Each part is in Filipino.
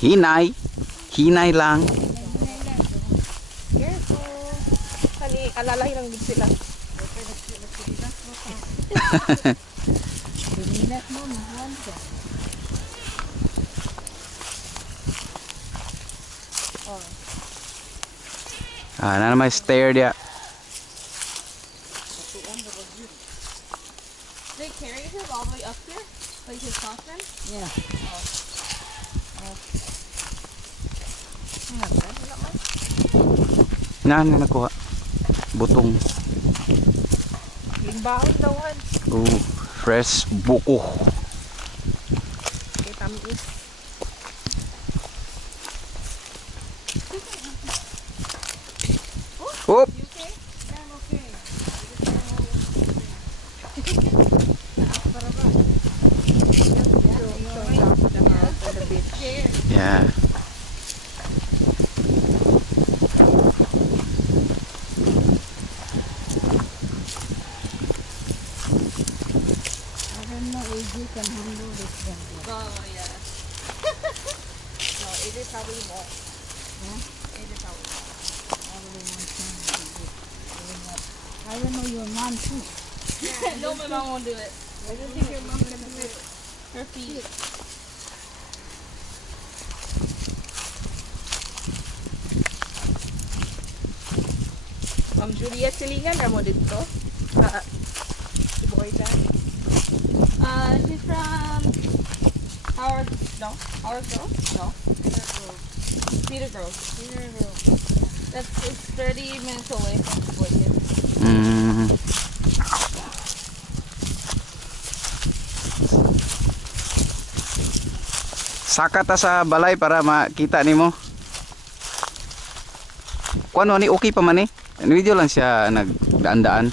Hinay. Hinay lang. Careful. Kani, alalay lang din sila. Bininat mo, mahuan ka. Na may stair dia. They carry him all the way up here? Like his coffin? Yeah. Na nakuha. Butong. Limbahon dawan. Fresh buko. Kay tamis. Oop. You okay? Yeah, I'm okay. Yeah. I don't know if you can handle this one. Oh, yeah. No, AJ probably won't. AJ probably won't. I really want some to do it. I don't know your mom too. No, my mom won't do it. I don't think your mom can do it. Her feet. Ma'am Juliet Silingan, mo dito? Boy dan. She's from Howard. No, Howard Grove. No, Peter Grove. Peter Grove. It's 30 minutes away from Boykin. Saka ta sa balay para makita nimo. Kuno ni okay pa man ni. Video lang siya nagdaan-daan.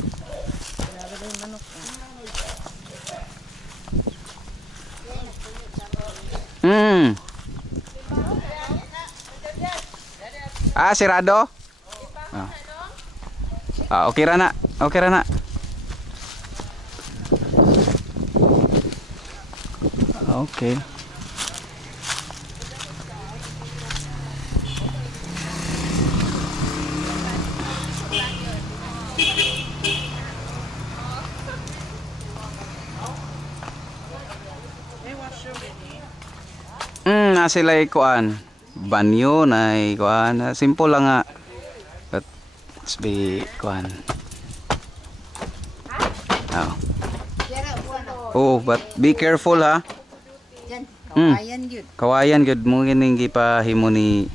Sirado? Okay ra na. Okay ra na. Okay. Na sila kuan banyo na kuan simple lang nga but let's be kuan but be careful ha. Kawayan yun. Kawayan gud mo gining gipahimo ni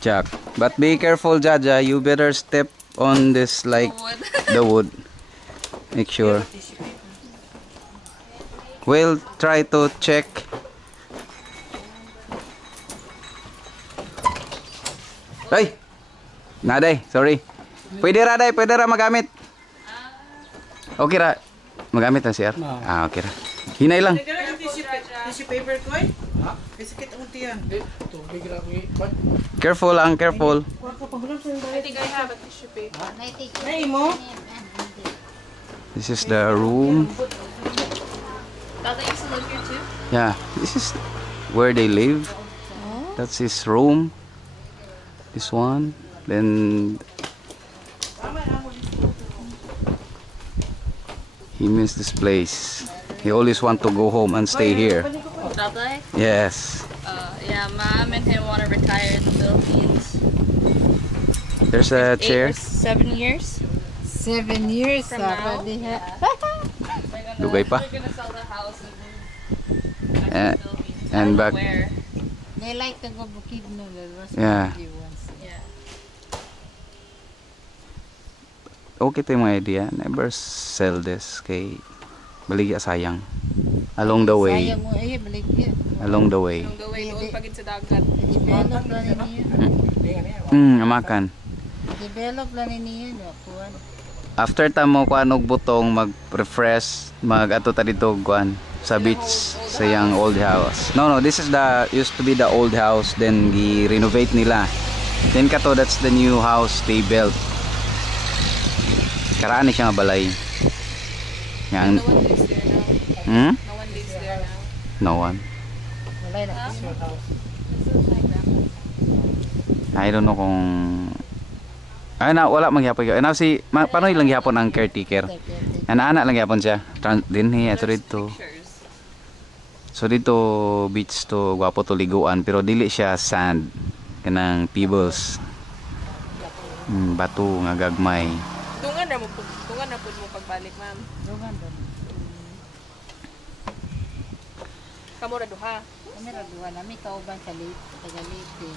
Jack, but be careful Jaja, you better step on this like the wood. Make sure. We'll try to check. Ay! Naday, sorry. Pwede ra magamit. Okay ra. Magamit na siya. Okay ra. Hinay lang. Tissue paper ko eh? Ha? Kasi kita unti yan. Tubig lang ko. Careful lang, careful. I think I have a tissue paper. Nay mo? This is the room. Tata used to live here too? Yeah, this is where they live. That's his room. This one. Then he missed this place. He always want to go home and stay here. Tata? Yes. Yeah, Mom and him want to retire in the Philippines. There's a 8 chair. or 7 years. 7 years. From now? Dugay pa. They're gonna sell the house and move back to the Philippines. And I don't know back. where. They like to go Bukidnon. That was Yeah. what they want. Yeah. Okay to yung mga idea. Never sell this kay baligya sayang. Along the way. Sayang mo balik yun. Along the way. Yung gawin doon pagit sa dagat. Develop lang niya. Amakan. Develop lang niya. Kuwan. After tamo kuan og butong mag-refresh, mag-ato ta dito kuan sa beach sa yang old house. No, this is the used to be the old house, then gi-renovate nila. Then kato that's the new house they built. Karaan ni siya nga balay. Yang No one lives there now. hmm? No one lives there now. No one. Wala na. So, my grandma. I don't know kung ay na wala mangyapon ka. Na si paano lang gyapon ang caretaker. Ana lang gyapon siya. Dinhi ato dito. Pictures. So dito beach to gwapo to liguan pero dili siya sand kanang pebbles. Bato nga gagmay. Dungan na po mo pagbalik, ma'am. Dungan doon. Kamo ra duha. Kami ra duha nami kauban sa late, taga late.